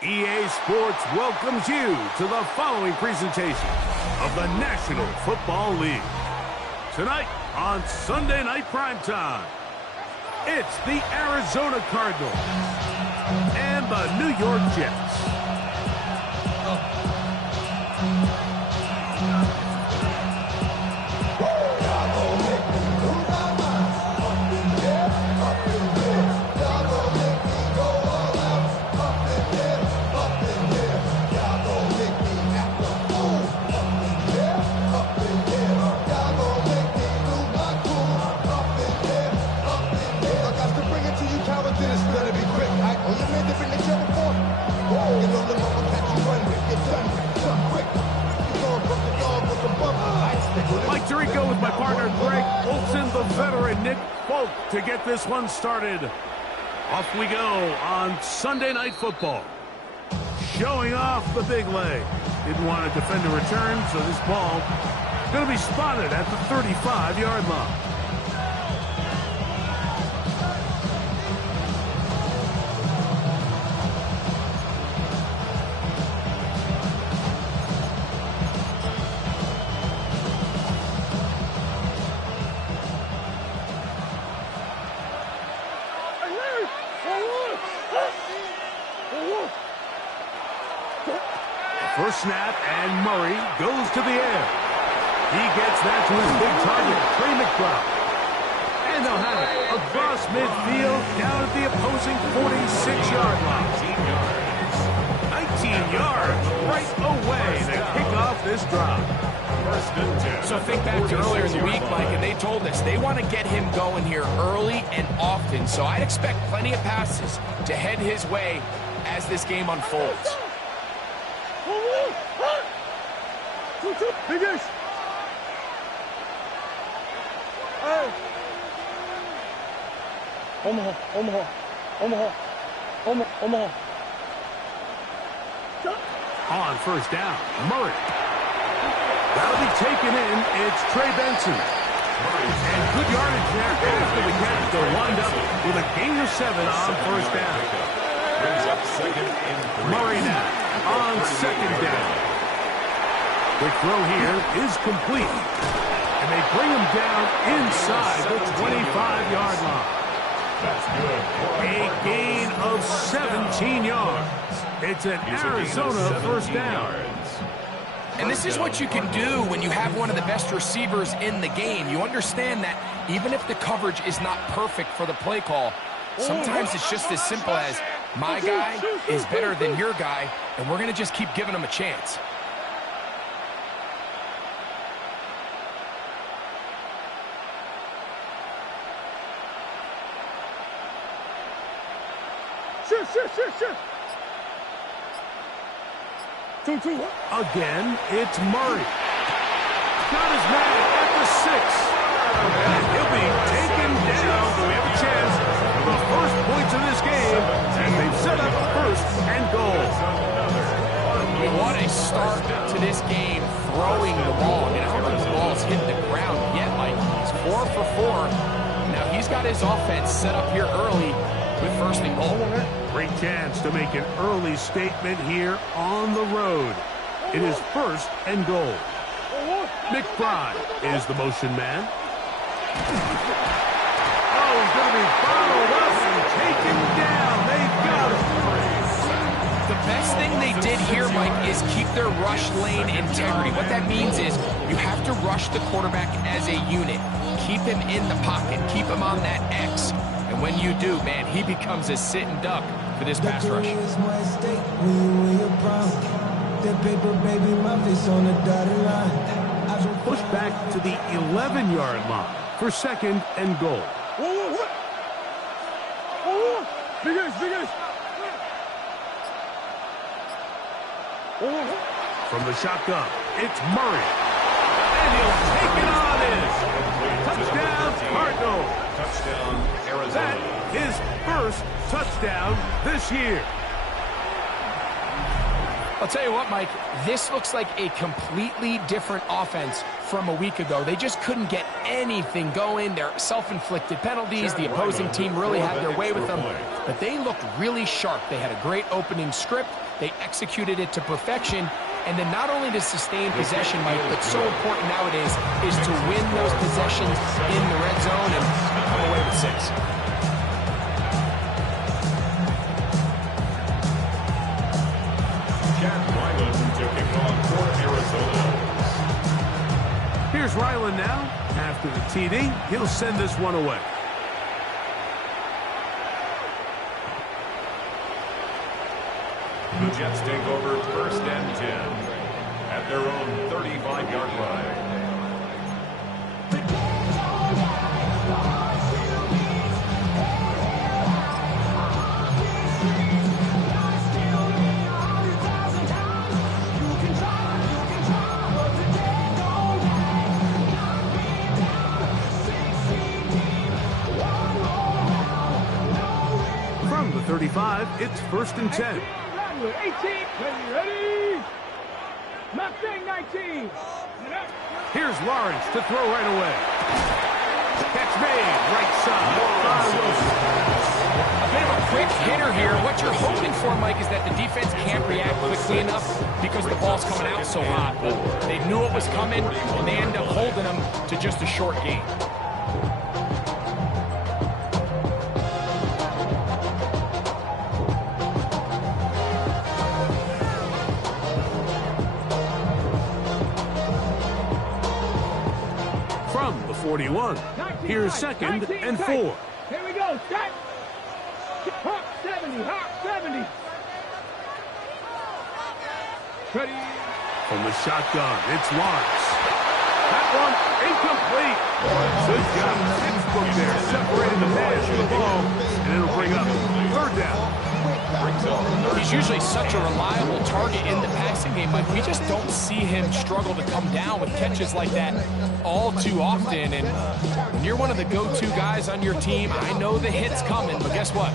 EA Sports welcomes you to the following presentation of the National Football League. Tonight on Sunday Night Primetime, it's the Arizona Cardinals and the New York Jets. With my partner Greg Olson, the veteran Nick Folk to get this one started. Off we go on Sunday Night Football. Showing off the big leg. Didn't want to defend a return, so this ball going to be spotted at the 35-yard line. First snap, and Murray goes to the air. He gets that to his big target, Trey McBride. And they'll have it across midfield, down at the opposing 46-yard line. 19 yards right away to kick off this drive. So think back to earlier in the week, Mike, and they told us they want to get him going here early and often. So I'd expect plenty of passes to head his way as this game unfolds. Figures. Hey. Omaha. On first down, Murray. That'll be taken in. It's Trey Benson. And good yardage there after the catch. They'll wind up with a gain of 7 on first down. Murray now on second down. The throw here is complete. And they bring him down inside the 25-yard line. That's good. A gain of 17 yards. It's an Arizona first down. And this is what you can do when you have one of the best receivers in the game. You understand that even if the coverage is not perfect for the play call, sometimes it's just as simple as my guy is better than your guy, and we're going to just keep giving him a chance. Sure. 2-2. Again, it's Murray. Got his man at the 6. And he'll be taken down. We have a chance for the first points of this game. And they've set up first and goal. What a start to this game, throwing the ball. I don't know if the ball's hit the ground yet, Mike. He's 4 for 4. Now he's got his offense set up here early with first and goal. Great chance to make an early statement here on the road. It is first and goal. McBride is the motion man. Oh, he's going to be followed up and taken down. They've got him. The best thing they did here, Mike, is keep their rush lane integrity. What that means is you have to rush the quarterback as a unit. Keep him in the pocket. Keep him on that X. And when you do, man, he becomes a sitting duck for this pass rush. Push back to the 11-yard line for second and goal. Figures. From the shotgun, it's Murray. And he'll take it on in. Touchdown, Cardinals. Touchdown, Arizona. That is first touchdown this year. I'll tell you what, Mike, this looks like a completely different offense from a week ago. They just couldn't get anything going. Their self-inflicted penalties, the opposing team really had their way with them, but they looked really sharp. They had a great opening script. They executed it to perfection. And then not only to sustain possession, Mike, but so important nowadays is to win those possessions in the red zone and come away with 6. Here's Ryland now. After the TD, he'll send this one away. The Jets take over 1st and 10 at their own 35-yard line. From the 35, it's 1st and 10. 18, ready? Mustang 19. Here's Lawrence to throw right away. Catch made, right side. A bit of a quick hitter here. What you're hoping for, Mike, is that the defense can't react quickly enough because the ball's coming out so hot. But they knew it was coming, and they end up holding them to just a short gain. From the 41, here's 2nd and 4. Here we go, set. Hawk 70, Hawk 70. Ready? From the shotgun, it's Lawrence. That one incomplete. Good job. Textbook there, separating the man from the ball, and it'll bring up 3rd down. He's usually such a reliable target in the passing game, but we just don't see him struggle to come down with catches like that all too often. And when you're one of the go-to guys on your team, I know the hit's coming, but guess what?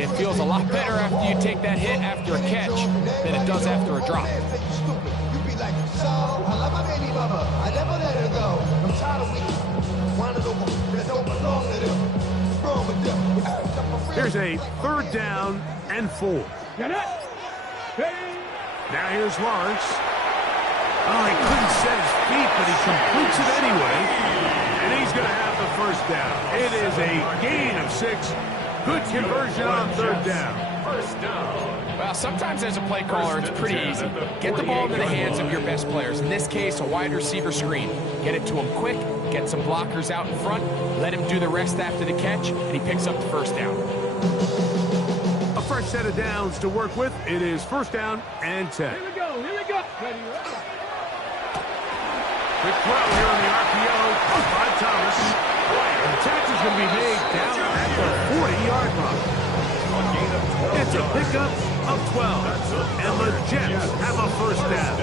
It feels a lot better after you take that hit after a catch than it does after a drop. Here's a 3rd down and 4. Get it? Ready? Now here's Lawrence. Oh, he couldn't set his feet, but he completes it anyway. And he's going to have the 1st down. It is a gain of 6. Good conversion on 3rd down. Well, sometimes as a play caller, it's pretty easy. Get the ball into the hands of your best players. In this case, a wide receiver screen. Get it to him quick, get some blockers out in front, let him do the rest after the catch, and he picks up the 1st down. A fresh set of downs to work with. It is 1st down and 10. Here we go, here we go. Ready, ready. Quick throw here on the RPO by Thomas. The catch is going to be made down at the 40-yard line. It's a pickup of 12, and the Jets have a 1st down.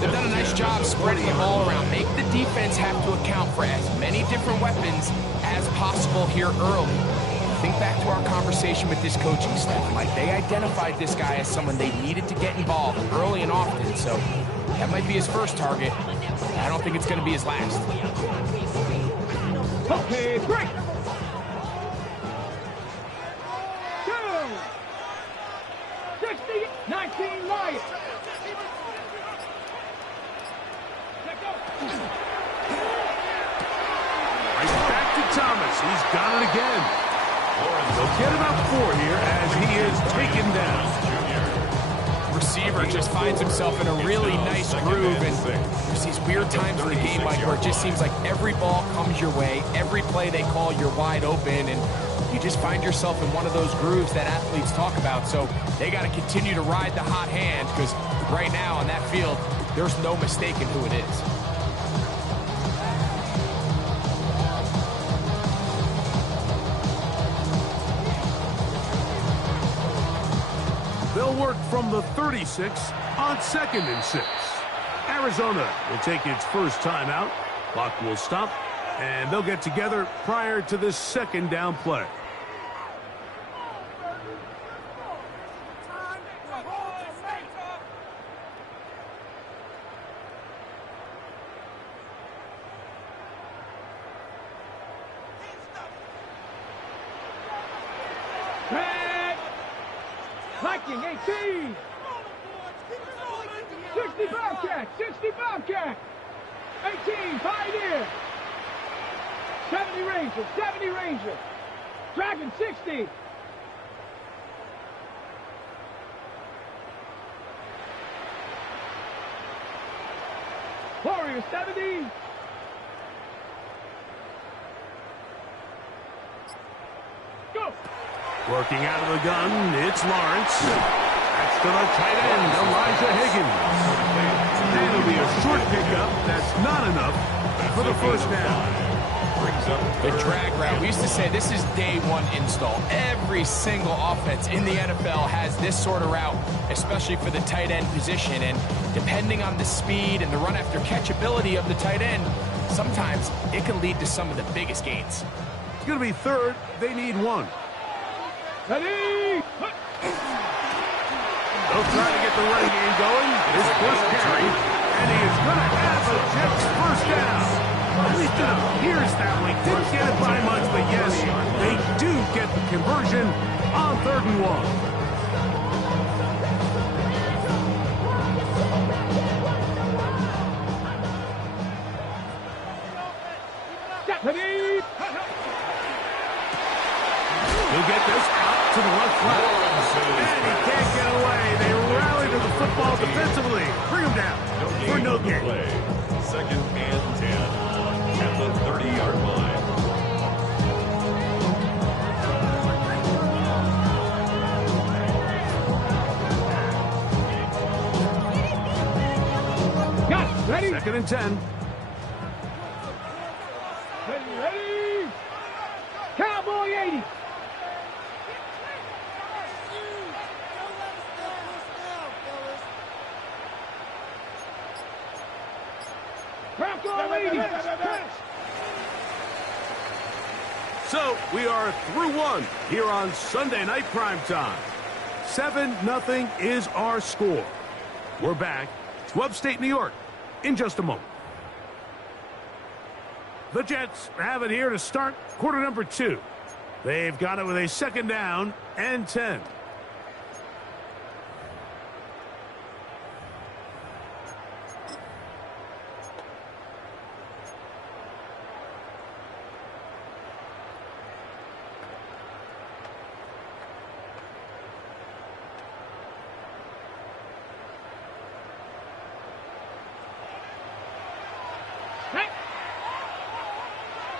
They've done a nice job spreading the ball around. Make the defense have to account for as many different weapons as possible here early. Think back to our conversation with this coaching staff. Like, they identified this guy as someone they needed to get involved early and often, so that might be his first target. I don't think it's going to be his last. Okay, break. 19 Lions. Right back to Thomas. He's got it again. They'll get about 4 here as he is taken down. Receiver just finds himself in a really nice groove, and there's these weird times in the game, Mike, where it just seems like every ball comes your way, every play they call, you're wide open, and you just find yourself in one of those grooves that athletes talk about. So they got to continue to ride the hot hand, because right now on that field, there's no mistaking who it is. They'll work from the 36 on 2nd and 6. Arizona will take its first timeout. Clock will stop, and they'll get together prior to this 2nd down play. Hiking, 18. 60 Bobcat, 60 Bobcat. 18, Pioneer. 70 Ranger, 70 Ranger. Dragon, 60. Warrior, 70. Go. Working out of the gun, it's Lawrence. That's to the tight end, Elijah Higgins. That'll be a short pickup. That's not enough for the first down. The drag route. We used to say this is day one install. Every single offense in the NFL has this sort of route, especially for the tight end position. And depending on the speed and the run after catch ability of the tight end, sometimes it can lead to some of the biggest gains. It's going to be third. They need one. Ready. They'll try to get the running game going. His first carry, and he is going to have a Jets first down. At least it appears that way. Didn't get it by much, but yes, they do get the conversion on 3rd and 1. He'll get this out to the left flat. And he can't get away. They rally to the football defensively. Bring him down for no gain. 2nd and 10 at the 30-yard line. Got it. Ready. 2nd and 10. Ready. Cowboy 80. Bronco 80. So we are through one here on Sunday Night Primetime. 7-0 is our score. We're back to upstate New York in just a moment. The Jets have it here to start quarter number 2. They've got it with a 2nd down and 10. Hey.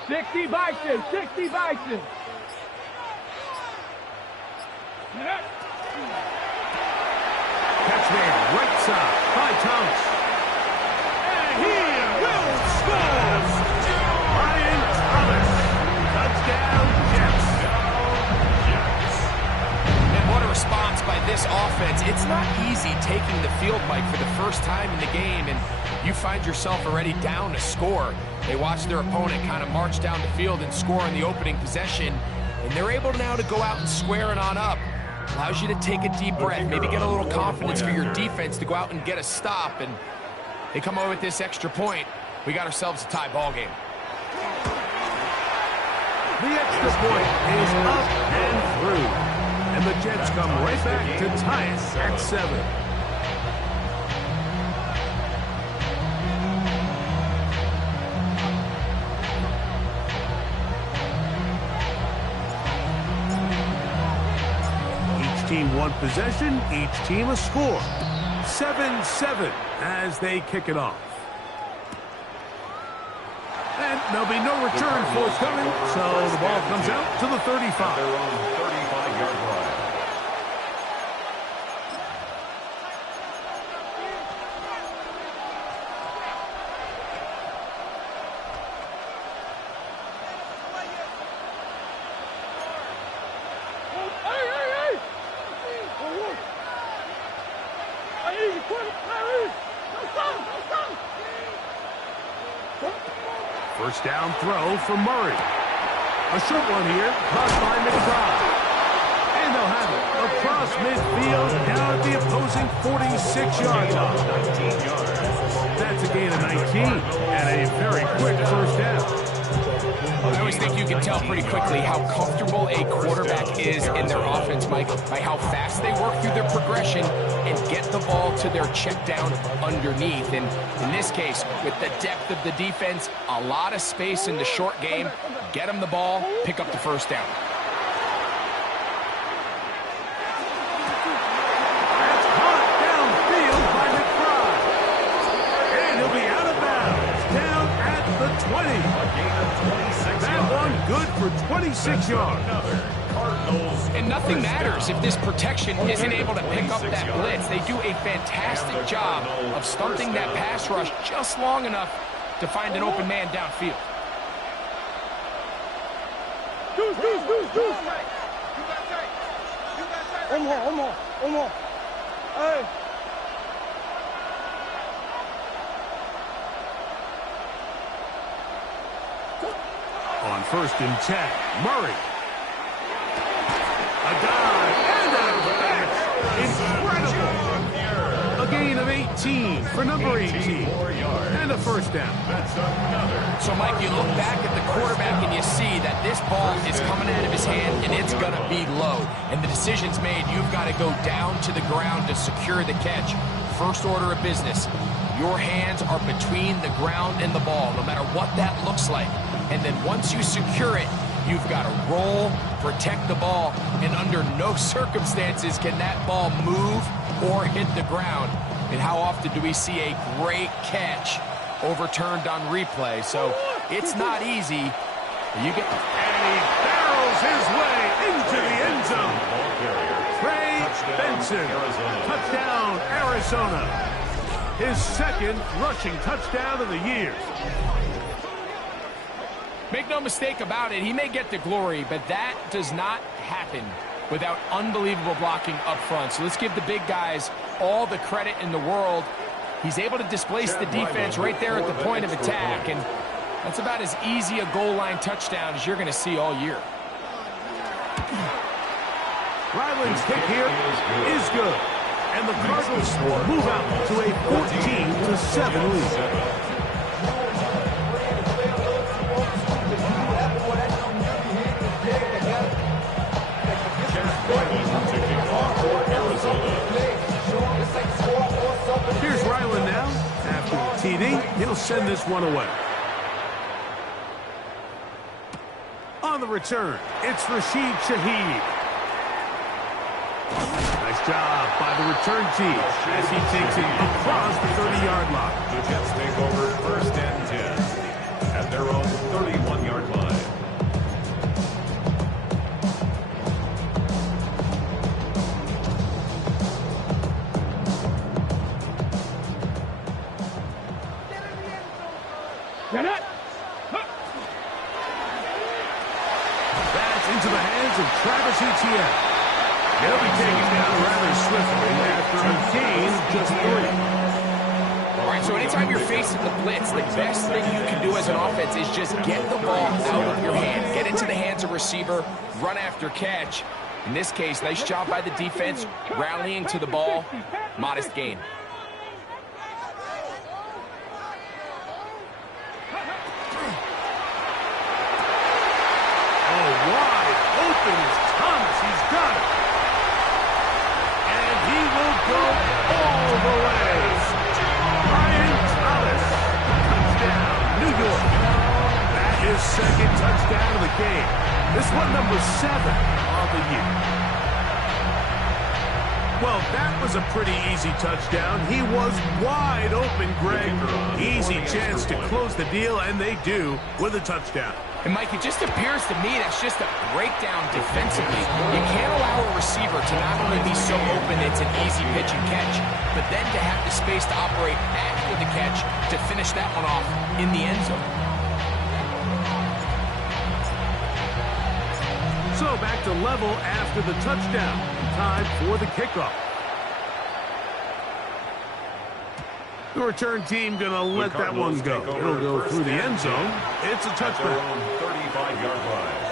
60 Bison, 60 Bison. Catch made right side by Thomas. And he will score! Brian Thomas. Touchdown, Jets. And what a response by this offense. It's not easy taking the field, Mike, for the first time in the game, and you find yourself already down to score. They watch their opponent kind of march down the field and score in the opening possession, and they're able now to go out and square it on up. Allows you to take a deep breath, maybe get a little confidence for your defense to go out and get a stop, and they come away with this extra point. We got ourselves a tie ball game. The extra point is up and through, and the Jets come right back to tie it at 7. Team one possession, each team a score. 7-7 as they kick it off. And there'll be no return forthcoming, so the ball comes out to the 35. Their own 35-yard line. First down throw for Murray. A short one here, caught by McBride. And they'll have it across midfield down at the opposing 46-yard line. 19 yards. That's a gain of 19 and a very quick first down. I always think you can tell pretty quickly how comfortable a quarterback is in their offense, Mike, by how fast they work through their progression and get the ball to their check down underneath. And in this case, with the depth of the defense, a lot of space in the short game, get them the ball, pick up the first down. That's caught downfield by McBride. And he'll be out of bounds, down at the 20. That one good for 26 yards. And nothing matters if this protection isn't able to pick up that blitz. They do a fantastic job of stunting that pass rush just long enough to find an open man downfield. One more. Hey. On 1st and 10, Murray. A dive and a catch. Incredible. A gain of 18 for number 18. And a first down. So, Mike, you look back at the quarterback and you see that this ball is coming out of his hand and it's going to be low. And the decision's made. You've got to go down to the ground to secure the catch. First order of business. Your hands are between the ground and the ball, no matter what that looks like. And then once you secure it, you've got to roll, protect the ball, and under no circumstances can that ball move or hit the ground. And how often do we see a great catch overturned on replay? So it's not easy. You get, And he barrels his way into the end zone. Trey Benson, touchdown, Arizona. His second rushing touchdown of the year. make no mistake about it, he may get the glory, but that does not happen without unbelievable blocking up front. So let's give the big guys all the credit in the world. He's able to displace the defense right there at the point of attack, and that's about as easy a goal line touchdown as you're going to see all year. Ryland's kick here is good. And the Cardinals move out to a 14-7 lead. Here's Ryland now. After the TD, he'll send this one away. On the return, it's Rashid Shaheed. Nice job by the return team as he takes it across the 30-yard line. The Jets take over 1st and 10 at their own 31-yard line. That's into the hands of Travis Etienne. He'll be taken down rather swiftly after a gain of just 3. All right, so anytime you're facing the blitz, the best thing you can do as an offense is just get the ball out of your hand. Get into the hands of receiver, run after catch. In this case, nice job by the defense, rallying to the ball, modest gain. Oh, wide open is Thomas. He's got it. And he will go all the way. Brian Thomas. Touchdown, New York. That is second touchdown of the game. This one number 7 on the year. Well, that was a pretty easy touchdown. He was wide open, Greg. Easy chance to close the deal, and they do with a touchdown. And, Mike, it just appears to me that's just a breakdown defensively. You can't allow a receiver to not only be so open it's an easy pitch and catch, but then to have the space to operate after the catch to finish that one off in the end zone. So back to level after the touchdown. Time for the kickoff. The return team going to let that one go. It'll go through the end zone. It's a touchdown. 35-yard line.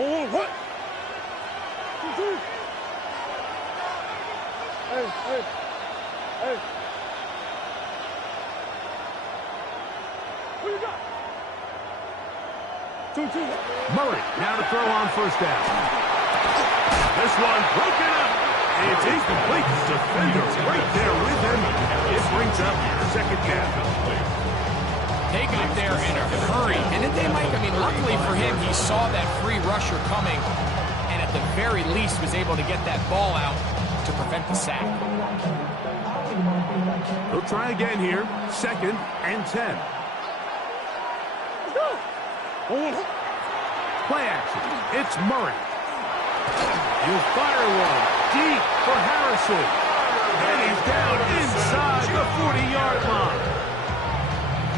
What? Hey. What you got? 2-2. Murray now to throw on first down. This one broken up. It's incomplete. Defender right there with him. It brings up second down. They got there in a hurry. And did they, Mike? I mean, luckily for him, he saw that free rusher coming and at the very least was able to get that ball out to prevent the sack. He'll try again here. 2nd and 10. Play action. It's Murray. He'll fire one deep for Harrison. And he's down inside the 40-yard line.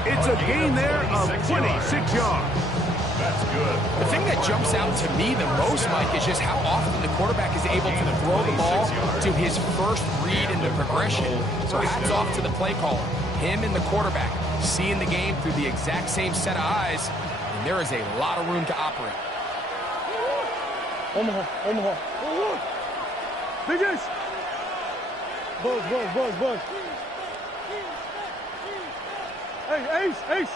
It's a gain there of 26 yards. That's good. The thing that jumps out to me the most, Mike, is just how often the quarterback is able to throw the ball to his first read in the progression. So hats off to the play caller. Him and the quarterback seeing the game through the exact same set of eyes, and there is a lot of room to operate. Omaha. Biggest. Buzz. Hey, Ace.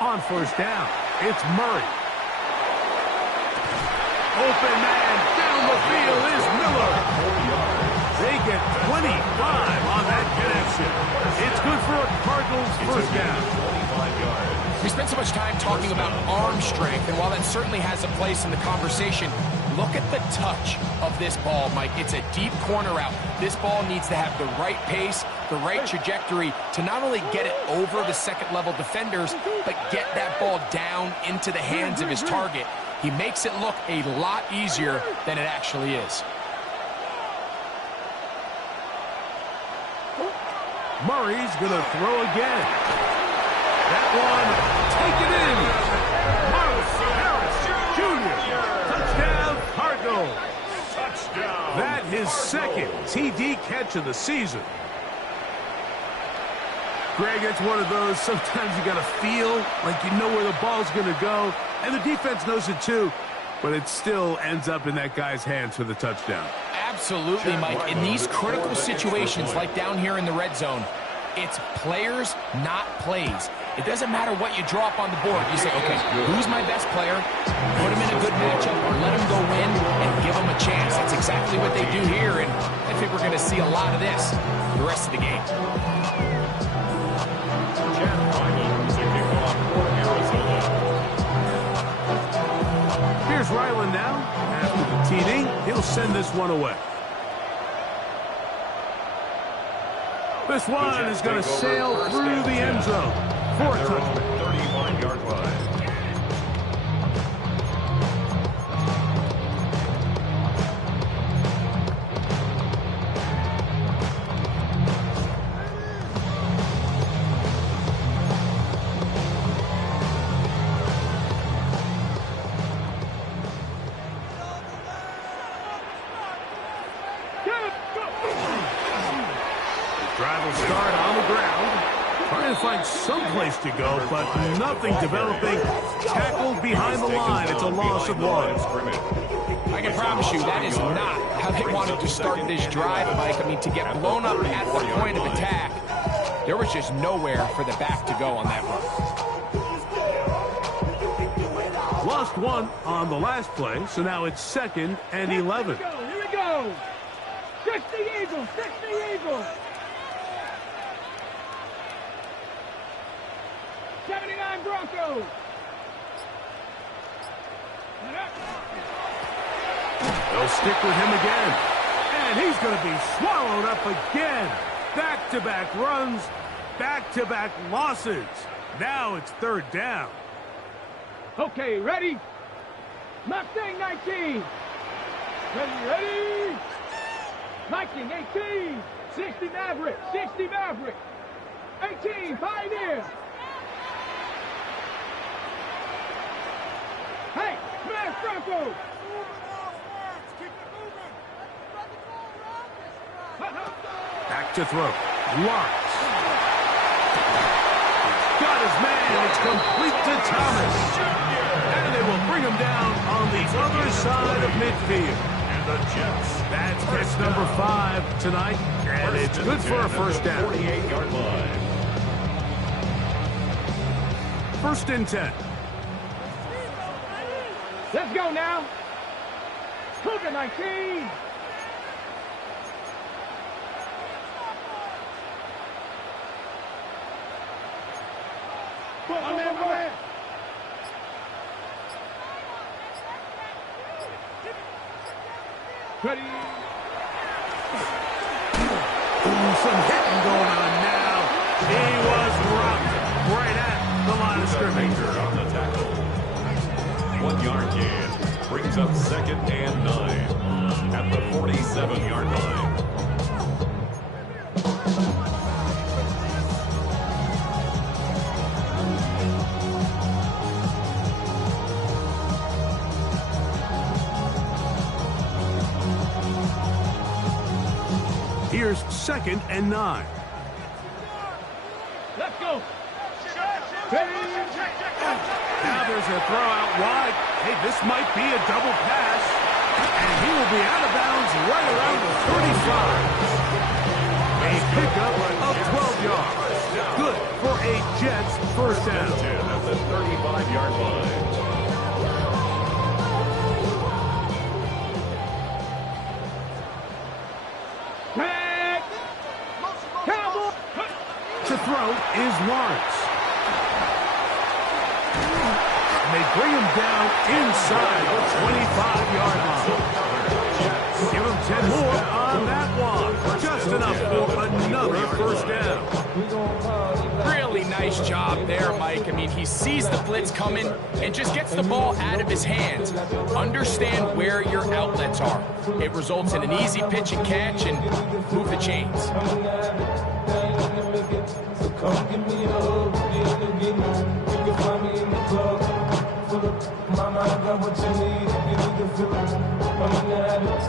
On first down, it's Murray. Open man down the field is Miller. They get 25 on that connection. It's good for a Cardinals first down. 25 yards. We spent so much time talking about arm strength, and while that certainly has a place in the conversation, look at the touch of this ball, Mike. It's a deep corner route. This ball needs to have the right pace, the right trajectory to not only get it over the second-level defenders, but get that ball down into the hands of his target. He makes it look a lot easier than it actually is. Murray's going to throw again. That one, take it in. Harris Jr. Touchdown, Cardinals. That his second TD catch of the season. Greg, it's one of those, sometimes you got to feel like you know where the ball's going to go, and the defense knows it too, but it still ends up in that guy's hands for the touchdown. Absolutely, Mike. In these critical situations, like down here in the red zone, it's players, not plays. It doesn't matter what you draw up on the board. You say, okay, who's my best player? Put him in a good matchup, or let him go win and give him a chance. That's exactly what they do here, and I think we're going to see a lot of this the rest of the game. Here's Ryland now. After the TD, he'll send this one away. This one is going to sail through the end zone for a touchdown. 31-yard line. Drive will start on the ground. Trying to find some place to go, but nothing developing. Tackled behind the line. It's a loss of 1. I can promise you that is not how they wanted to start this drive, Mike. I mean, to get blown up at the point of attack, there was just nowhere for the back to go on that run. Lost 1 on the last play, so now it's 2nd and 11. Here we go. 60 Eagles. 79 Broncos. They'll stick with him again. And he's going to be swallowed up again. Back-to-back runs, back-to-back losses. Now it's 3rd down. Okay, ready? Mustang 19. Ready? Viking 18. 60 Maverick. 18 Pioneer. Hey, smash Broncos! Back to throw. Lawrence. got his man. It's complete to Thomas. And they will bring him down on the other side of midfield. And the Jets. That's catch number 5 tonight, and it's good for a first down. 48-yard line. First and 10. Let's go now. Cougar 19. Come in. Ready. Some hitting going on now. He was rocked right at the line of scrimmage. Major on the tackle. 1 yard gain. Brings up 2nd and 9 at the 47-yard line. Here's 2nd and 9. Let's go. Now there's a throw out wide. Hey, this might be a double pass. And he will be out of bounds right around the 35. A pickup of 12 yards. Good for a Jets first down. At the 35-yard line. To throw is Lawrence. And they bring him down inside the 25-yard line. Give him 10 more on that one. Just enough for another first down. Really nice job there, Mike. I mean, he sees the blitz coming and just gets the ball out of his hands. Understand where your outlets are. It results in an easy pitch and catch and move the chains. Come give me a hug, you can find me in the club. Mama, I got what you need. You need to feel it. I'm in the habit.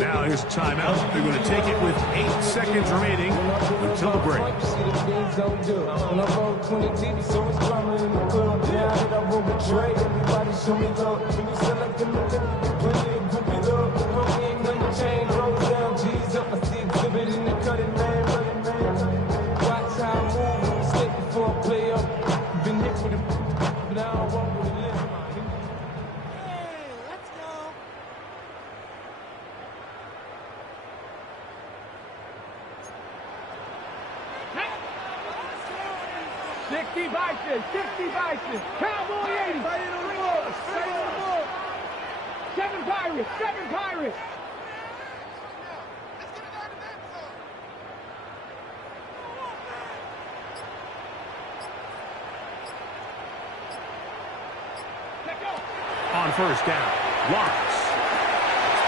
Now here's a timeout. They're going to take it with 8 seconds remaining until the break. When I roll 20 TV, so it's drama in the club. Now that I roll with Dre, everybody show me love. When you select them, you put it, group it up. The homie ain't nothing change. Roll down, G's up. I see exhibit in the cutting, man. Watch how I move, stay before I play up. Been hit with it, now I walk with a limp. Hey, let's go. 60 Bison, 60 Bison. Cowboy 80. Stay on the board. Stay on the board. 7 Pirates, 7 Pirates. On first down, Lawrence.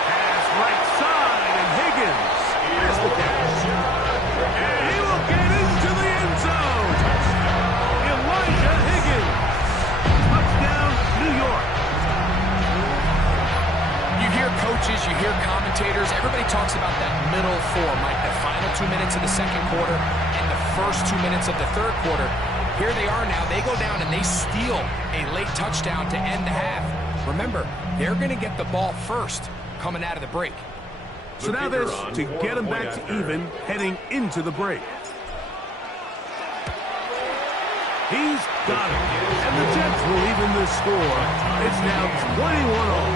Pass right side, and Higgins is the catch. And he will get into the end zone. Elijah Higgins. Touchdown, New York. You hear coaches, you hear commentators, everybody talks about that middle four, Mike, the final 2 minutes of the second quarter and the first 2 minutes of the third quarter. Here they are now. They go down and they steal a late touchdown to end the half. Remember, they're going to get the ball first coming out of the break. So now this to get them back to even heading into the break. He's got it. And the Jets will even the score. It's now 21-all.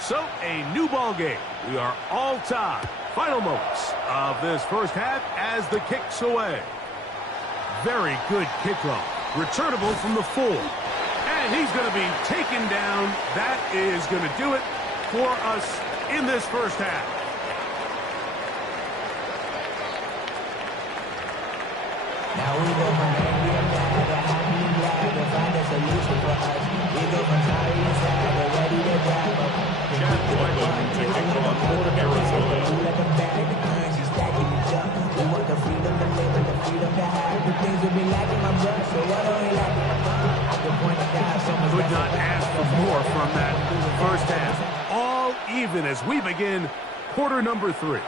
So, a new ball game. We are all tied. Final moments of this first half as the kick's away. Very good kickoff. Returnable from the 4. And he's going to be taken down. That is going to do it for us in this first half. Now we go from angry and mad to happy and glad to find a solution for us. We go from sorry and sad to ready to die. to kick off for Arizona. Could not ask for more from that first half. All even as we begin quarter number 3.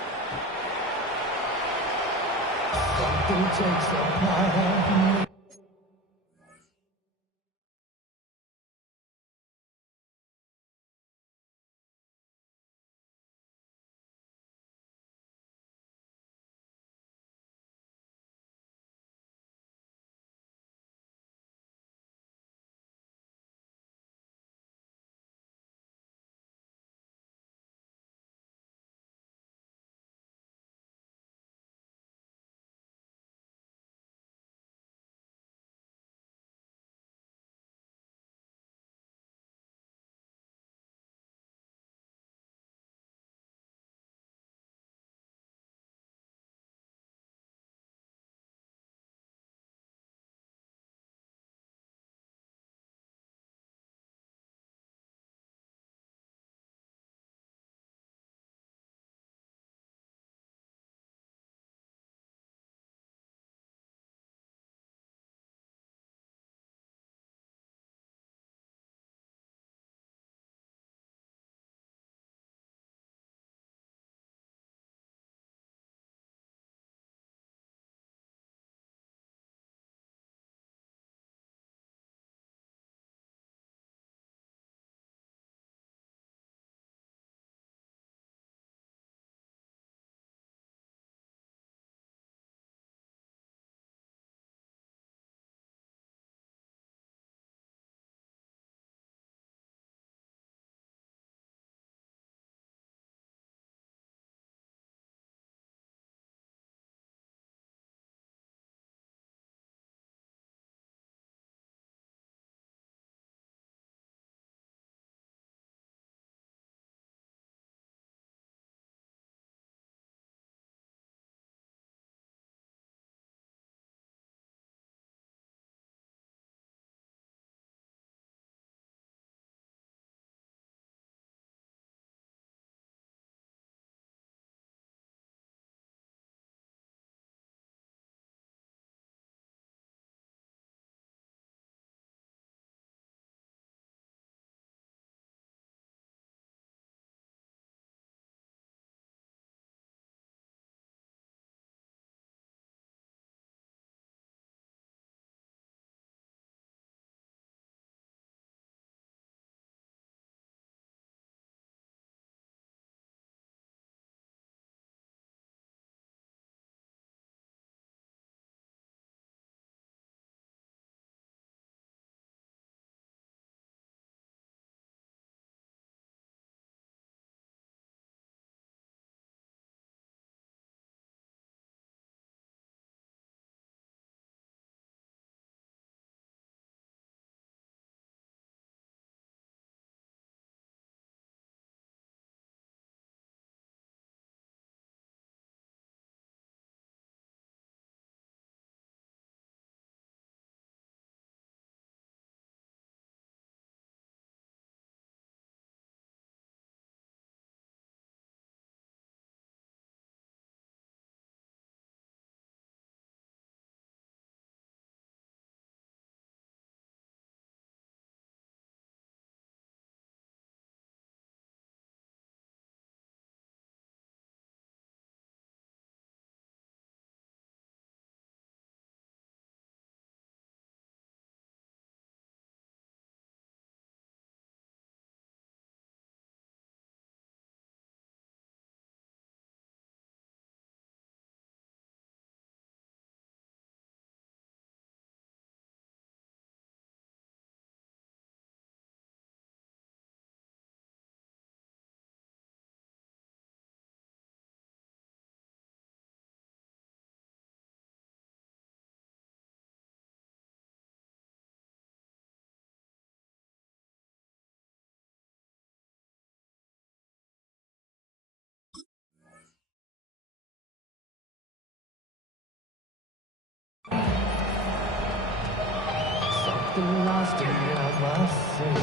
Lost in love, I say.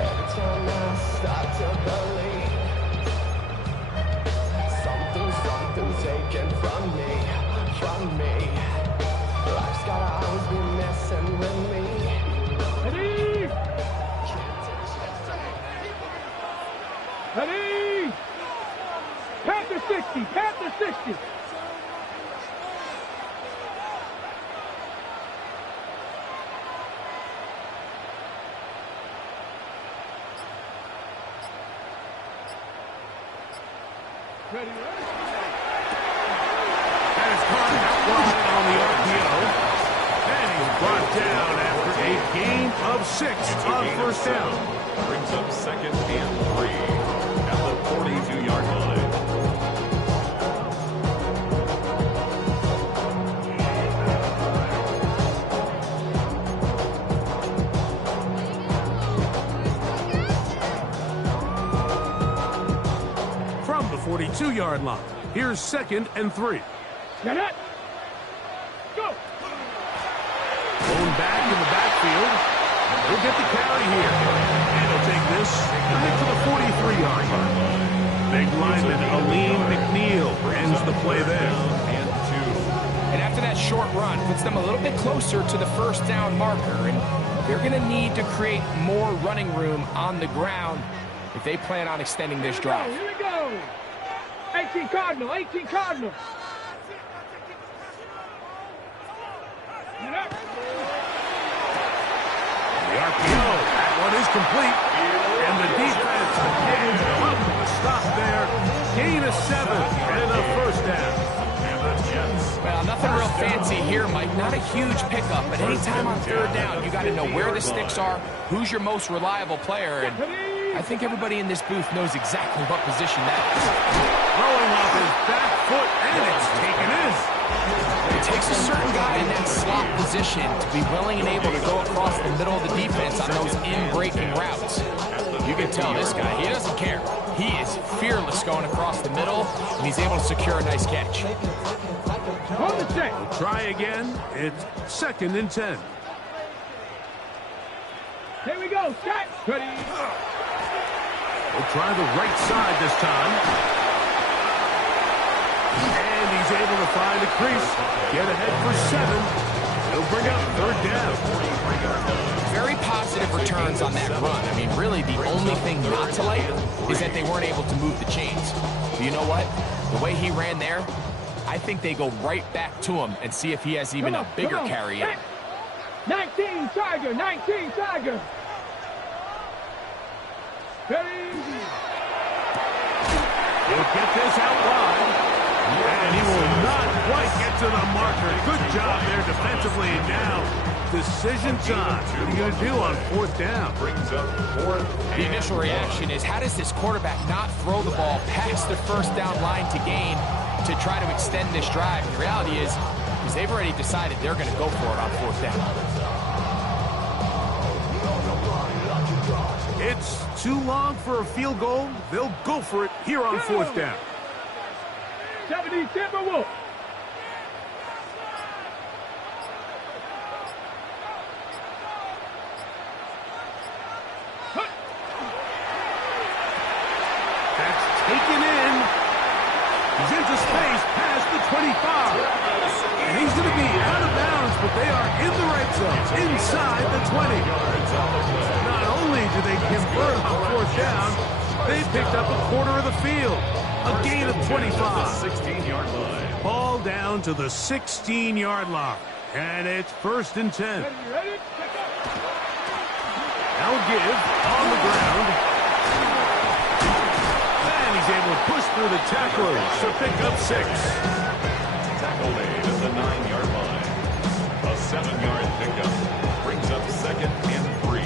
Every motivation, I start to believe something's taken from me. Life's gotta always be messing with me. Ready? Ready? Panther 60, Panther 60. Ready, And it's caught out wide on the RPO. And he's brought down after a gain of 6 on first down. Brings up second and 3 at the 42-yard line. From the 42-yard line, here's second and 3. Get it. Go. Going back in the backfield. He'll get the carry here. And he'll take this to the 43-yard line. Big lineman Aleem McNeil ends the play there. And 2. And after that short run, puts them a little bit closer to the first down marker. And they're going to need to create more running room on the ground if they plan on extending this drive. Here we go. 18 Cardinal, 18 Cardinal. Get up. The RPO, that one is complete. And the defense again up with a stop there. Gain of 7 and a first down. And the Jets. Well, nothing real fancy here, Mike. Not a huge pickup, but anytime on third down, you got to know where the sticks are, who's your most reliable player, and I think everybody in this booth knows exactly what position that is. Throwing off his back foot, and it's taken in. It takes a certain guy in that slot position to be willing and able to go across the middle of the defense on those in-breaking routes. You can tell this guy, he doesn't care. He is fearless going across the middle, and he's able to secure a nice catch. Hold the check. Try again. It's second and 10. Here we go. Set. Ready. We'll try the right side this time. And he's able to find a crease. Get ahead for 7. He'll bring up third down. Very positive returns on that run. I mean, really, the only thing not to like is that they weren't able to move the chains. But you know what? The way he ran there, I think they go right back to him and see if he has even a bigger carry in. 19 Tiger, 19 Tiger. Ready. He'll get this out wide. And he will not quite get to the marker. Good job there defensively. And now, decision time. What are you going to do on fourth down? Brings up fourth. The initial reaction is, how does this quarterback not throw the ball past the first down line to gain to try to extend this drive? The reality is they've already decided they're going to go for it on fourth down. It's too long for a field goal. They'll go for it here on fourth down. 70 Timberwolves. That's taken in. He's into space past the 25. And he's going to be out of bounds, but they are in the right zone, inside the 20. Not only do they convert on fourth down, they picked up a quarter of the field. A gain of 25. 16-yard line. Ball down to the 16-yard line. And it's first and 10. Ready, ready? Now give on the ground. And he's able to push through the tacklers to pick up 6. Tackle made at the 9-yard line. A 7-yard pickup brings up second and 3.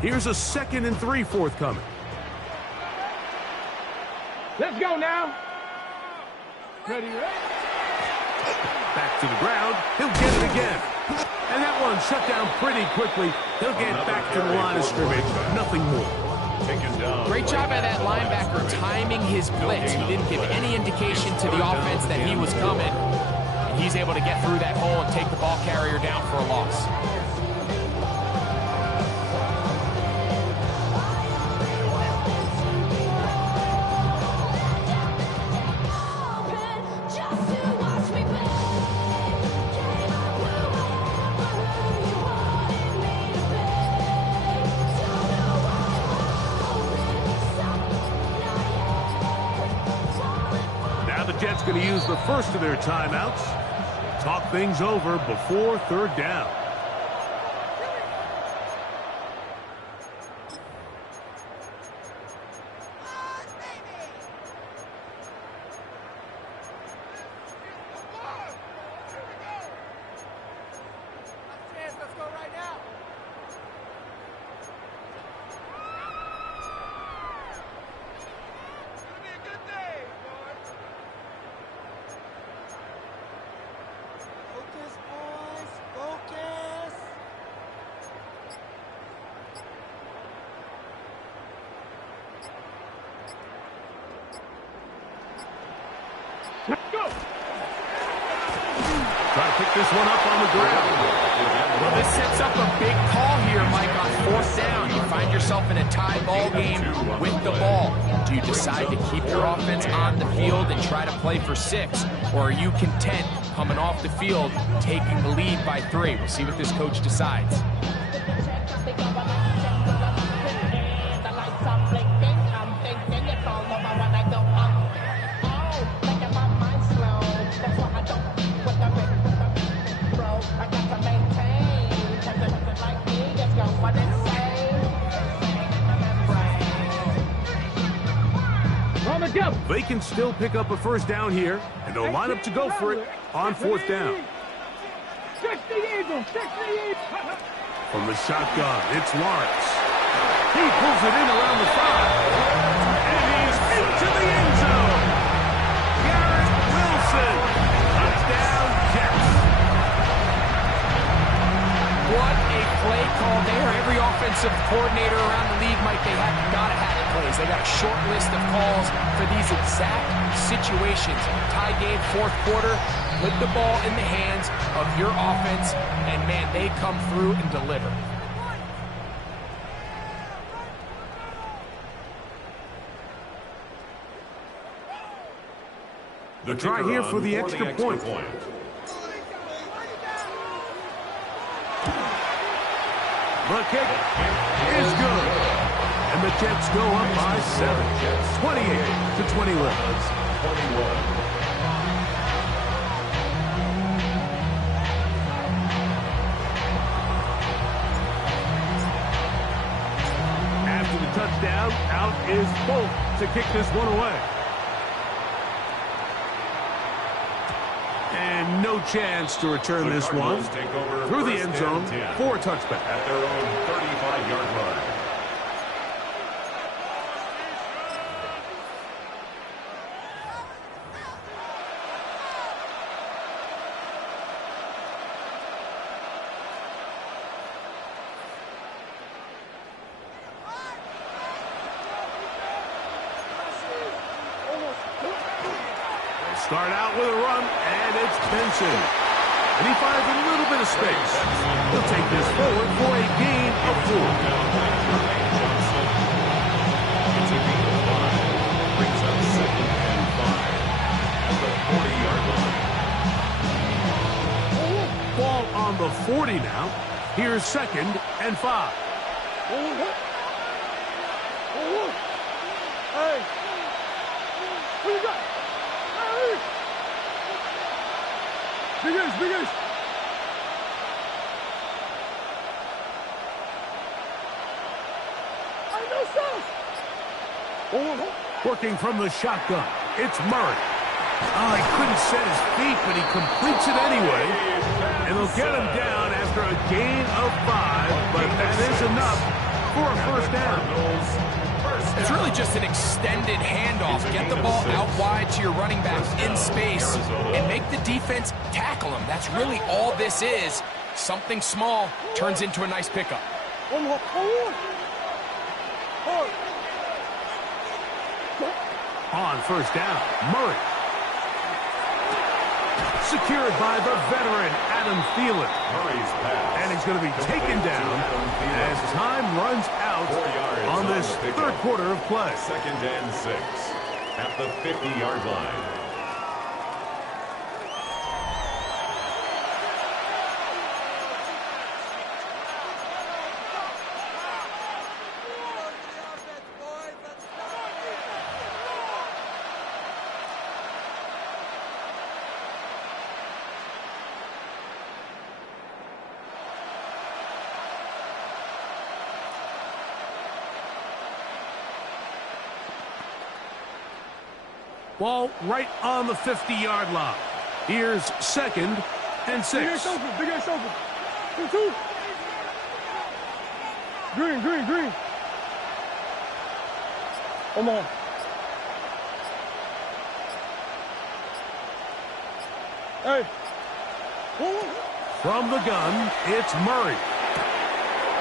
Here's a second and 3 forthcoming. Let's go now. Ready, ready? Back to the ground. He'll get it again. And that one shut down pretty quickly. He'll get back to the line of scrimmage. Nothing more. taken down. Great job by that linebacker timing his blitz. He didn't give any indication to the offense that he was coming. And he's able to get through that hole and take the ball carrier down for a loss. Jets going to use the first of their timeouts. Talk things over before third down. Let's go right now. Focus, boys. Focus. Let's go. Try to pick this one up on the ground. Well, this sets up a big call here, Mike, on fourth down. You find yourself in a tie ball game with the ball. Do you decide to keep your offense on the field and try to play for 6? Or are you content coming off the field, taking the lead by 3? We'll see what this coach decides. They can still pick up a first down here, and they'll line up to go for it on fourth down. 60 Eagles, 60 Eagles. From the shotgun, it's Lawrence. He pulls it in around the 5. And he's into the end zone. Garrett Wilson. Touchdown, Jets. What a play call there. Every offensive coordinator around the league, Mike, they have gotta have it plays. They got a short list of calls for these exact situations. Tie game, fourth quarter, put the ball in the hands of your offense, and man, they come through and deliver. The try here for the extra point. The kick is good. And the Jets go up by 7. 28-21. After the touchdown, out is Bolt to kick this one away. And no chance to return this one through the end zone for a touchback. At their own 35-yard line. Start out with a run, and it's Benson. And he finds a little bit of space. He'll take this forward for a gain of 4. Brings up 2nd and 5 at the 40-yard line. Ball on the 40 now. Here's 2nd and 5. Hey. What you got? Big Ace, Big Ace. I know sauce. Working from the shotgun, it's Murray. Oh, he couldn't set his feet, but he completes it anyway. And they'll get him down after a gain of 5, but that is enough for a first down. It's really just an extended handoff. Get the ball out wide to your running back in space and make the defense tackle him. That's really all this is. Something small turns into a nice pickup. One more. On first down, Murray. Secured by the veteran, Adam Thielen. Murray's pass. And he's going to be taken down as time runs out on this third quarter of play. 2nd and 6 at the 50-yard line. Ball right on the 50-yard line. Here's 2nd and 6. Big ass open. Big ass open. 2-2. Green, green, green. Come on. Hey. From the gun, it's Murray.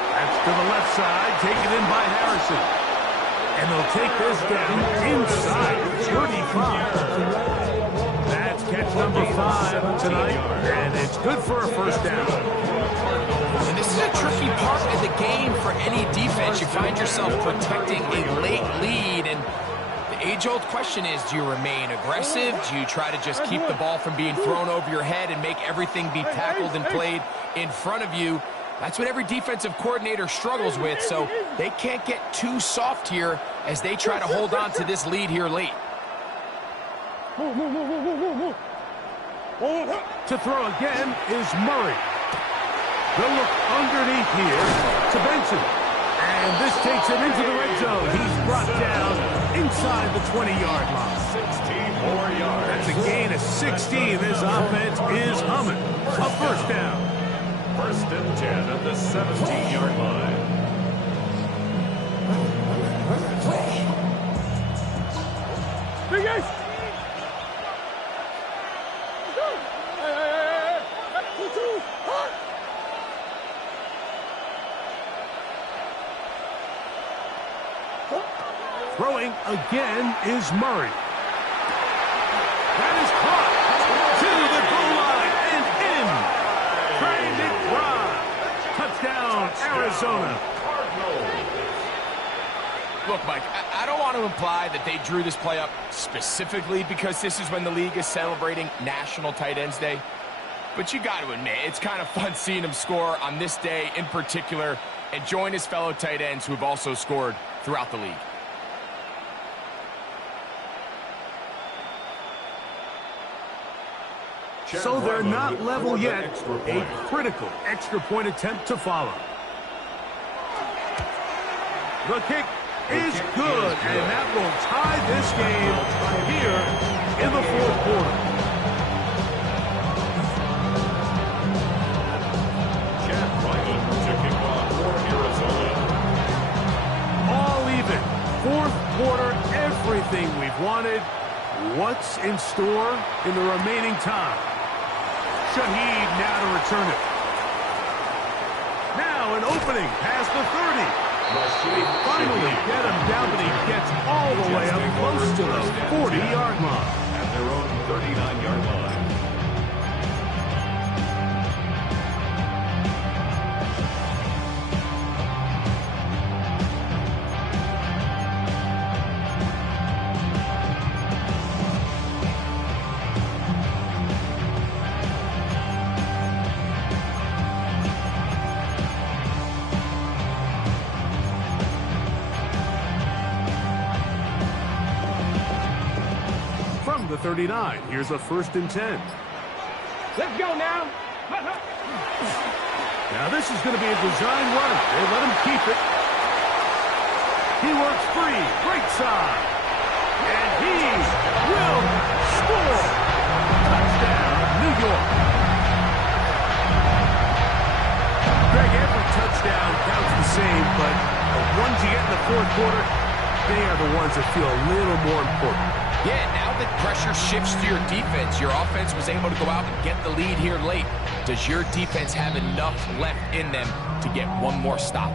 That's to the left side, taken in by Harrison. And they'll take this down inside 35. That's catch number 5 tonight, and it's good for a first down. And this is a tricky part of the game for any defense. You find yourself protecting a late lead, and the age-old question is, do you remain aggressive? Do you try to just keep the ball from being thrown over your head and make everything be tackled and played in front of you? That's what every defensive coordinator struggles with, so they can't get too soft here as they try to hold on to this lead here late. To throw again is Murray. They'll look underneath here to Benson. And this takes him into the red zone. He's brought down inside the 20-yard line. 16 more yards. That's a gain of 16. This offense is humming. A first down. 1st and 10 at the 17-yard line. Big ace. Throwing again is Murray. That is caught to the goal line and in. Trying it drive. Touchdown, Arizona. Look, Mike, I don't want to imply that they drew this play up specifically because this is when the league is celebrating National Tight Ends Day. But you got to admit, it's kind of fun seeing him score on this day in particular and join his fellow tight ends who have also scored throughout the league. So they're not level yet. A critical extra point attempt to follow. The kick is good, and that will tie this game here in the fourth quarter. Chad Ryan to kick off for Arizona. All even. Fourth quarter, everything we've wanted. What's in store in the remaining time? Shaheed now to return it. Now an opening past the 30. They finally get him down, but he gets all the way up close to the 40-yard line. At their own 39-yard line. From the 39, here's a 1st and 10. Let's go now. Now this is going to be a design run. They let him keep it. He works free, right side. And he will score. Touchdown, New York. Greg, every touchdown counts the same, but the ones you get in the fourth quarter, they are the ones that feel a little more important. Yeah, now that pressure shifts to your defense, your offense was able to go out and get the lead here late. Does your defense have enough left in them to get one more stop?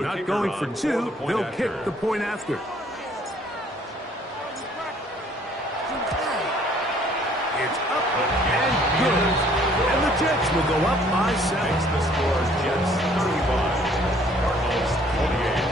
Not going for two, they'll kick the point after. It's up and good. And the Jets will go up by 7. Makes the score Jets 35, Cardinals 28.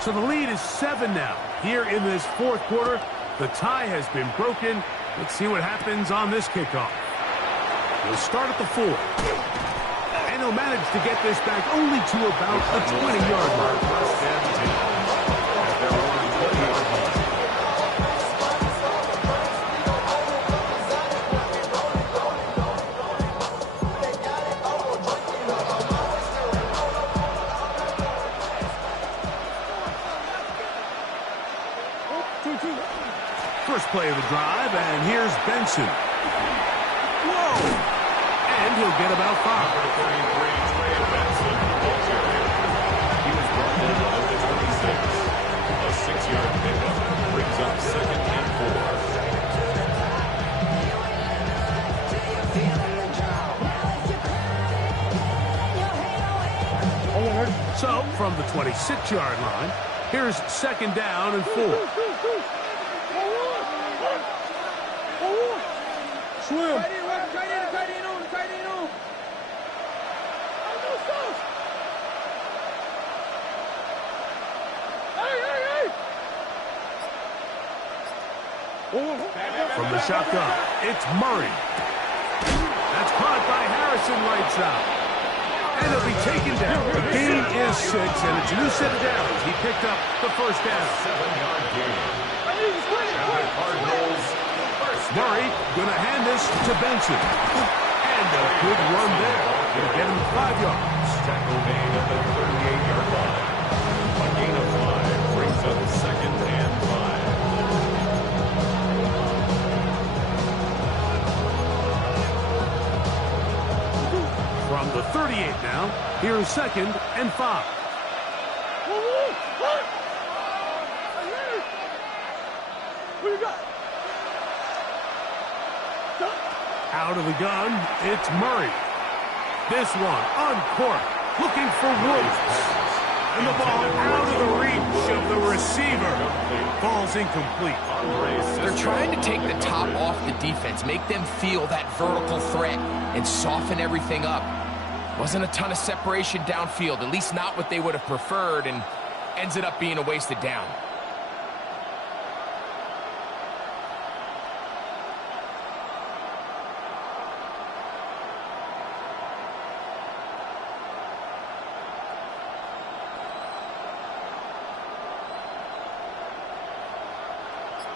So the lead is 7 now. Here in this fourth quarter, the tie has been broken. Let's see what happens on this kickoff. He'll start at the 4. And he'll manage to get this back only to about a 20-yard line. First and 10 at their own 20-yard line. First play of the drive, and here's Benson. Whoa! And he'll get about 5. Number 33, Trey Benson, ball carrier. He was brought in at the 26. A 6-yard pickup brings up 2nd and 4. So, from the 26-yard line, here's 2nd down and 4. Swim. Tight end on. From the shotgun, it's Murray. That's caught by Harrison right side. And he'll be taken down. The gain is 6, and it's a new set of downs. He picked up the first down. 7-yard gain. And the Cardinals Murray going to hand this to Benson. And a good run there. Going to get him 5 yards. tackle made at the 38-yard line. A gain of 5 brings up 2nd and 5. From the 38 now, here's 2nd and 5. What you got? Out of the gun, it's Murray. This one, uncorked, looking for Woods. And the ball out of the reach of the receiver. Ball's incomplete. They're trying to take the top off the defense, make them feel that vertical threat, and soften everything up. Wasn't a ton of separation downfield, at least not what they would have preferred, and ends it up being a wasted down.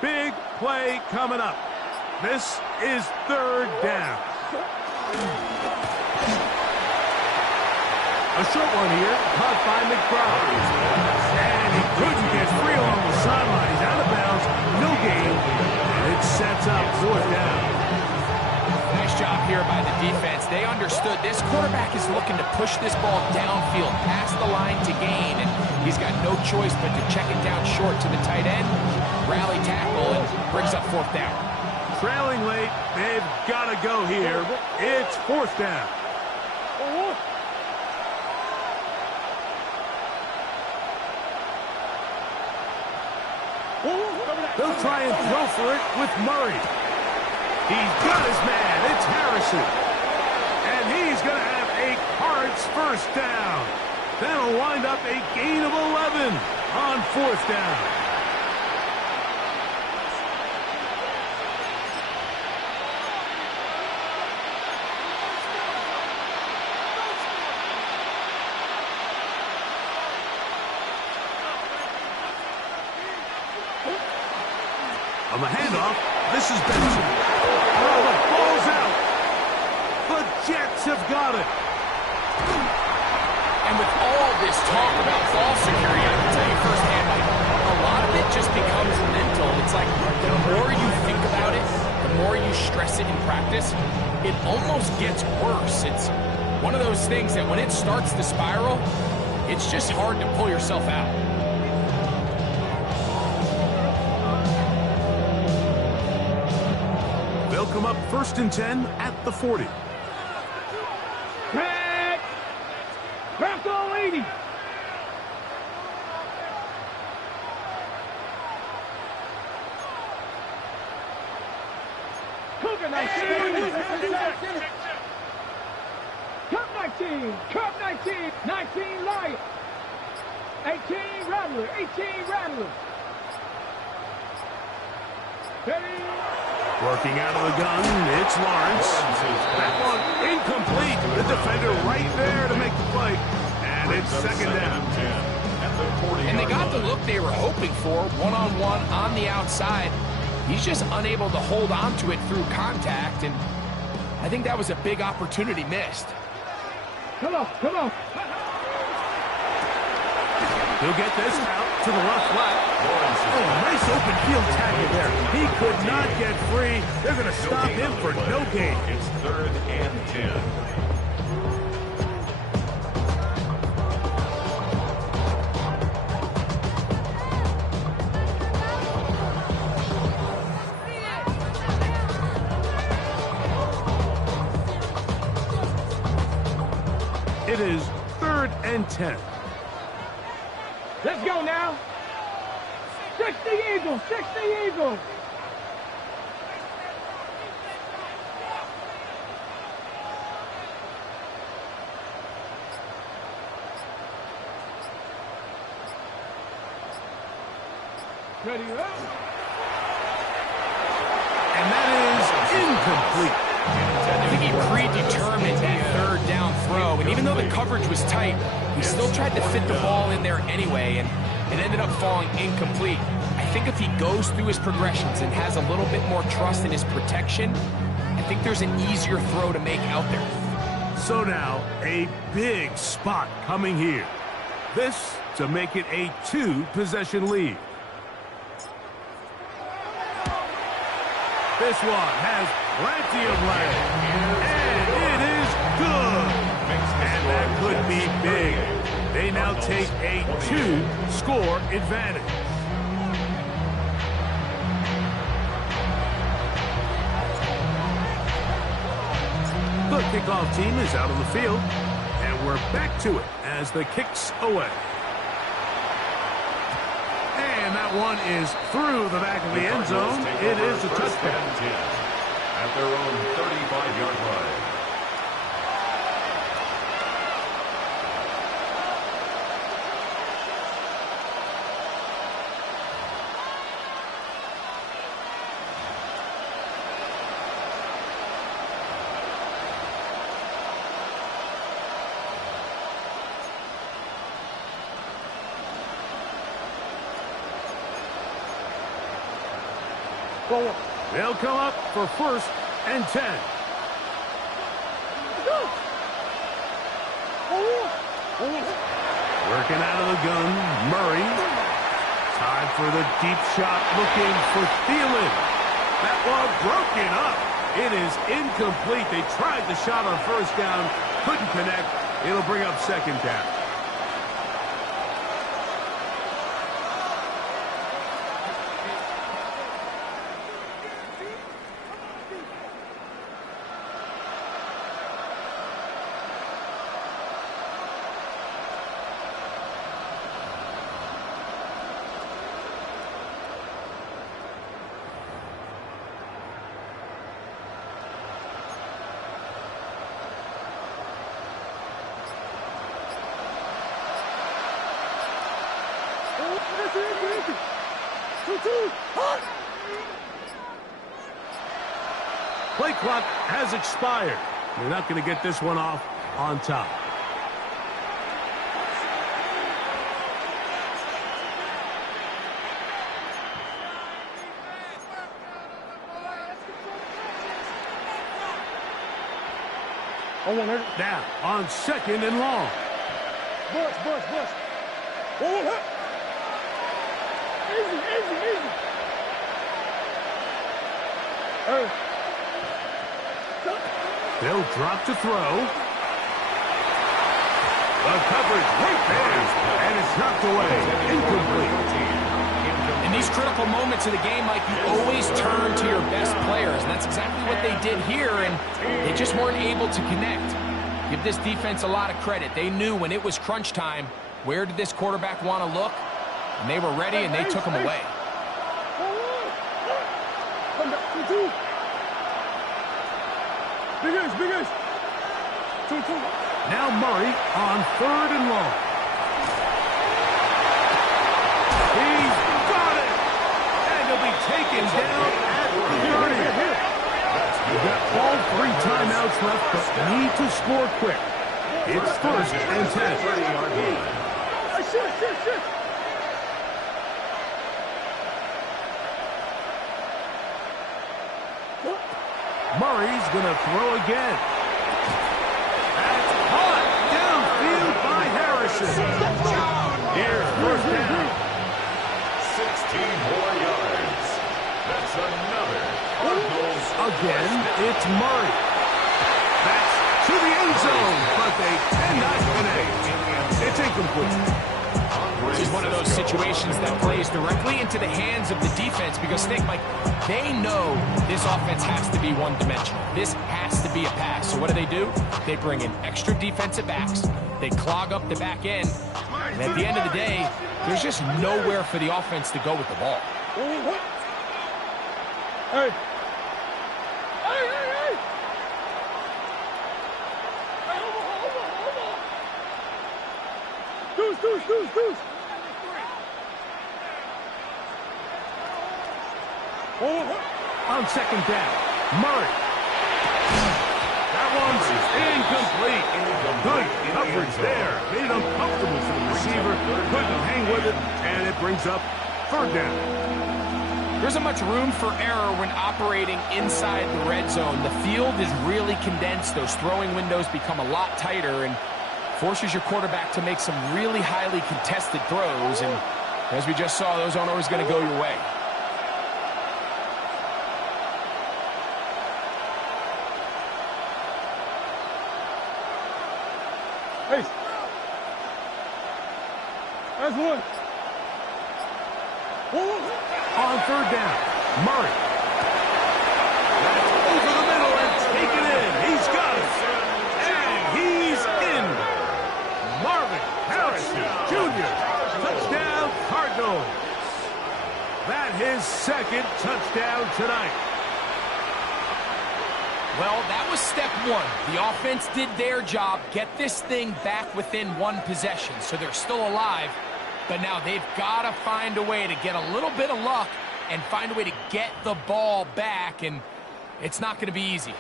Big play coming up. This is 3rd down. A short one here, caught by McBride. And he couldn't get free along the sideline. He's out of bounds, no gain, and it sets up 4th down. Nice job here by the defense. They understood this quarterback is looking to push this ball downfield, past the line to gain, and he's got no choice but to check it down short to the tight end, rally tackle, and brings up 4th down. Trailing late, they've got to go here. It's 4th down. They'll try and throw for it with Murray. He's got his man. It's Harrison. And he's going to have a Cards first down. That'll wind up a gain of 11 on 4th down. On the handoff, this is Benson. Oh, the ball's out. The Jets have got it. And with all this talk about ball security, I can tell you firsthand, a lot of it just becomes mental. It's like the more you think about it, the more you stress it in practice, it almost gets worse. It's one of those things that when it starts to spiral, it's just hard to pull yourself out. They'll come up 1st and 10 at the 40. Back. Back on 80. Cougar 19. Cup 19. Cup 19. 19 Lion. 18 Rattler. 18 Rattler. Ready. Working out of the gun, it's Lawrence. That one incomplete. The defender right there to make the play. And it's 2nd down. And they got the look they were hoping for, one-on-one on the outside. He's just unable to hold on to it through contact, and I think that was a big opportunity missed. Come on, come on. He'll get this out to the left flat. Oh, nice open field tackle there. He could not get free. They're going to stop him for no gain. It's 3rd and 10. It is 3rd and 10. Let's go now. 60 Eagles, 60 Eagles. Ready up. And that is incomplete. I think he predetermined that 3rd down throw, and even though the coverage was tight, he still tried to fit the ball in there anyway, and it ended up falling incomplete. I think if he goes through his progressions and has a little bit more trust in his protection, I think there's an easier throw to make out there. So now, a big spot coming here. This to make it a 2-possession lead. This one has plenty of leg. And it is good. And that could be big. They now take a 2-score advantage. The kickoff team is out on the field. And we're back to it as the kick's away. And that one is through the back of the end zone. It is a touchdown. At their own 35-yard line. They'll come up for 1st and 10. Working out of the gun, Murray. Time for the deep shot, looking for Thielen. That one broken up. It is incomplete. They tried the shot on 1st down, couldn't connect. It'll bring up 2nd down. Play clock has expired. They're not going to get this one off on top. Now on 2nd and long. Bush. Oh, easy. Hey. They'll drop to throw. The coverage right there, and it's knocked away. Incomplete. In these critical moments of the game, Mike, you always turn to your best players, and that's exactly what they did here, and they just weren't able to connect. Give this defense a lot of credit. They knew when it was crunch time, where did this quarterback want to look, and they were ready, and they took him away. Now Murray on 3rd and long. He's got it! And he'll be taken down at 30. We've got all 3 timeouts left, but need to score quick. It's 1st and 10. Murray's going to throw again. That's caught downfield by Harrison. Here's 1st down. 16 more yards. That's another. Again, it's Murray. That's to the end zone, but they cannot connect. It's incomplete. This is one of those situations that plays directly into the hands of the defense because think, Mike, they know this offense has to be one-dimensional. This has to be a pass. So what do? They bring in extra defensive backs. They clog up the back end. And at the end of the day, there's just nowhere for the offense to go with the ball. Hey. Deuce. On 2nd down, Murray. That one's incomplete. Good coverage there. Made it uncomfortable for the receiver. Couldn't hang with it, and it brings up 3rd down. There isn't much room for error when operating inside the red zone. The field is really condensed. Those throwing windows become a lot tighter and forces your quarterback to make some really highly contested throws. And as we just saw, those aren't always going to go your way. Hey. That's one. On 3rd down, Murray. That's over the middle and taken in. He's got it. And he's in. Marvin Harrison Jr. Touchdown, Cardinals. That his 2nd touchdown tonight. Well, that was step 1. The offense did their job, get this thing back within 1 possession, so they're still alive. But now they've got to find a way to get a little bit of luck and find a way to get the ball back, and it's not going to be easy.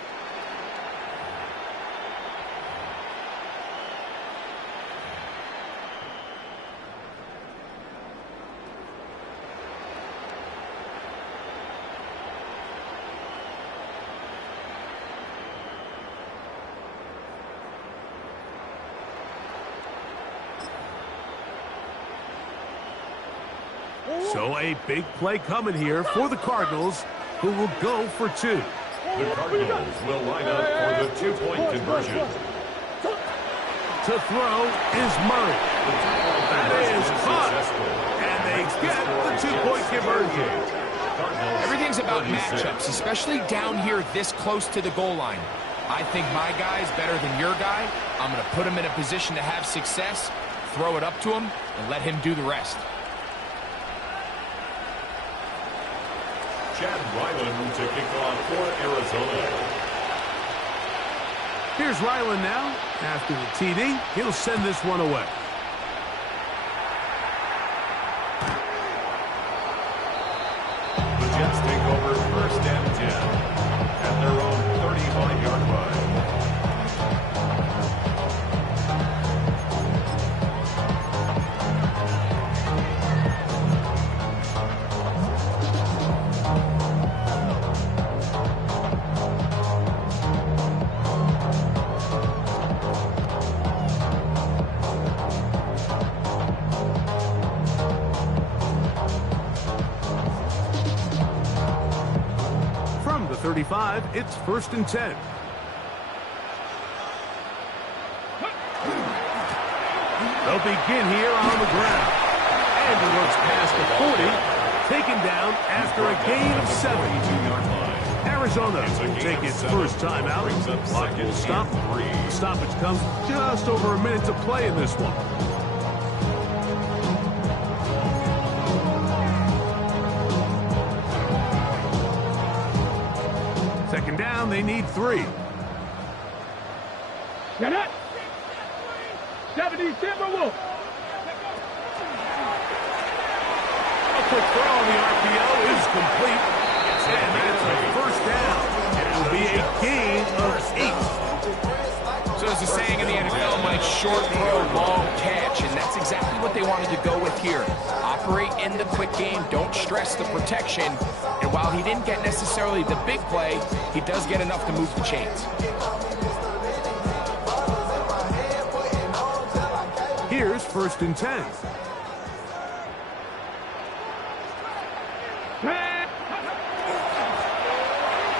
So a big play coming here for the Cardinals, who will go for 2. The Cardinals will line up for the 2-point conversion. To throw is Murray. That is caught. And they get the 2-point conversion. Everything's about matchups, especially down here this close to the goal line. I think my guy's better than your guy. I'm going to put him in a position to have success, throw it up to him, and let him do the rest. Chad Ryland to kick off for Arizona. Here's Ryland now. After the TD, he'll send this one away. The Jets take over 1st and 10 at their own 35-yard line. From the 35, it's 1st and 10. They'll begin here on the ground. And he looks past the 40, taken down after a gain of 7. 22-yard line. Arizona will take its first time out. Clock will stop. The stoppage comes just over a minute to play in this one. Second down, they need 3. Get up. 70 Timberwolves. A quick throw on the RPO is complete. And that's a first down. It will be a gain of 8. So there's a saying in the NFL, Mike, short throw, long catch, and that's exactly what they wanted to go with here. Operate in the quick game, don't stress the protection, and while he didn't get necessarily the big play, he does get enough to move the chains. Here's 1st and 10.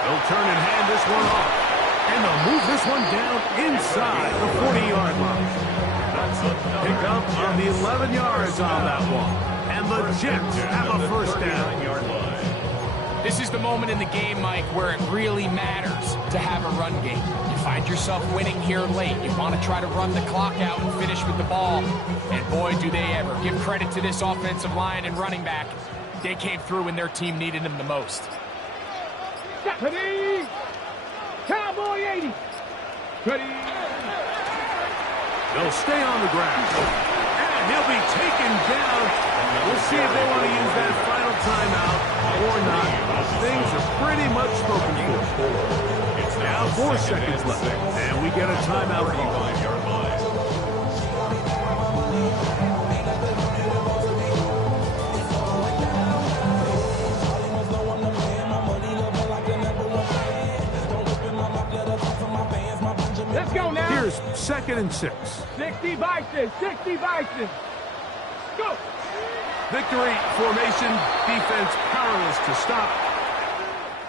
They'll turn and hand this one off. And they'll move this one down inside the 40-yard line. Pick up on the 11 yards on that one. And the Jets have a first down. This is the moment in the game, Mike, where it really matters to have a run game. You find yourself winning here late. You want to try to run the clock out and finish with the ball. And boy, do they ever. Give credit to this offensive line and running back. They came through when their team needed them the most. Ready. Cowboy 80. Ready. They'll stay on the ground. And he'll be taken down. We'll see if they want to use that final timeout or not. Things are pretty much spoken for. It's now 4 seconds left. And we get a timeout call. Let's go now. Here's 2nd and 6. 60 Bison. 60 Bison. Go. Victory formation, defense powerless to stop.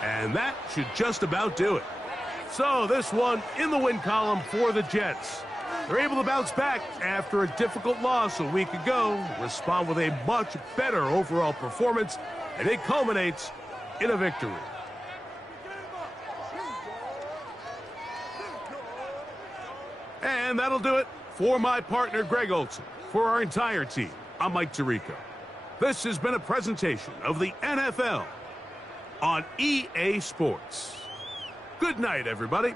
And that should just about do it. So this one in the win column for the Jets. They're able to bounce back after a difficult loss a week ago, respond with a much better overall performance, and it culminates in a victory. And that'll do it for my partner, Greg Olson. For our entire team, I'm Mike Tirico. This has been a presentation of the NFL on EA Sports. Good night, everybody.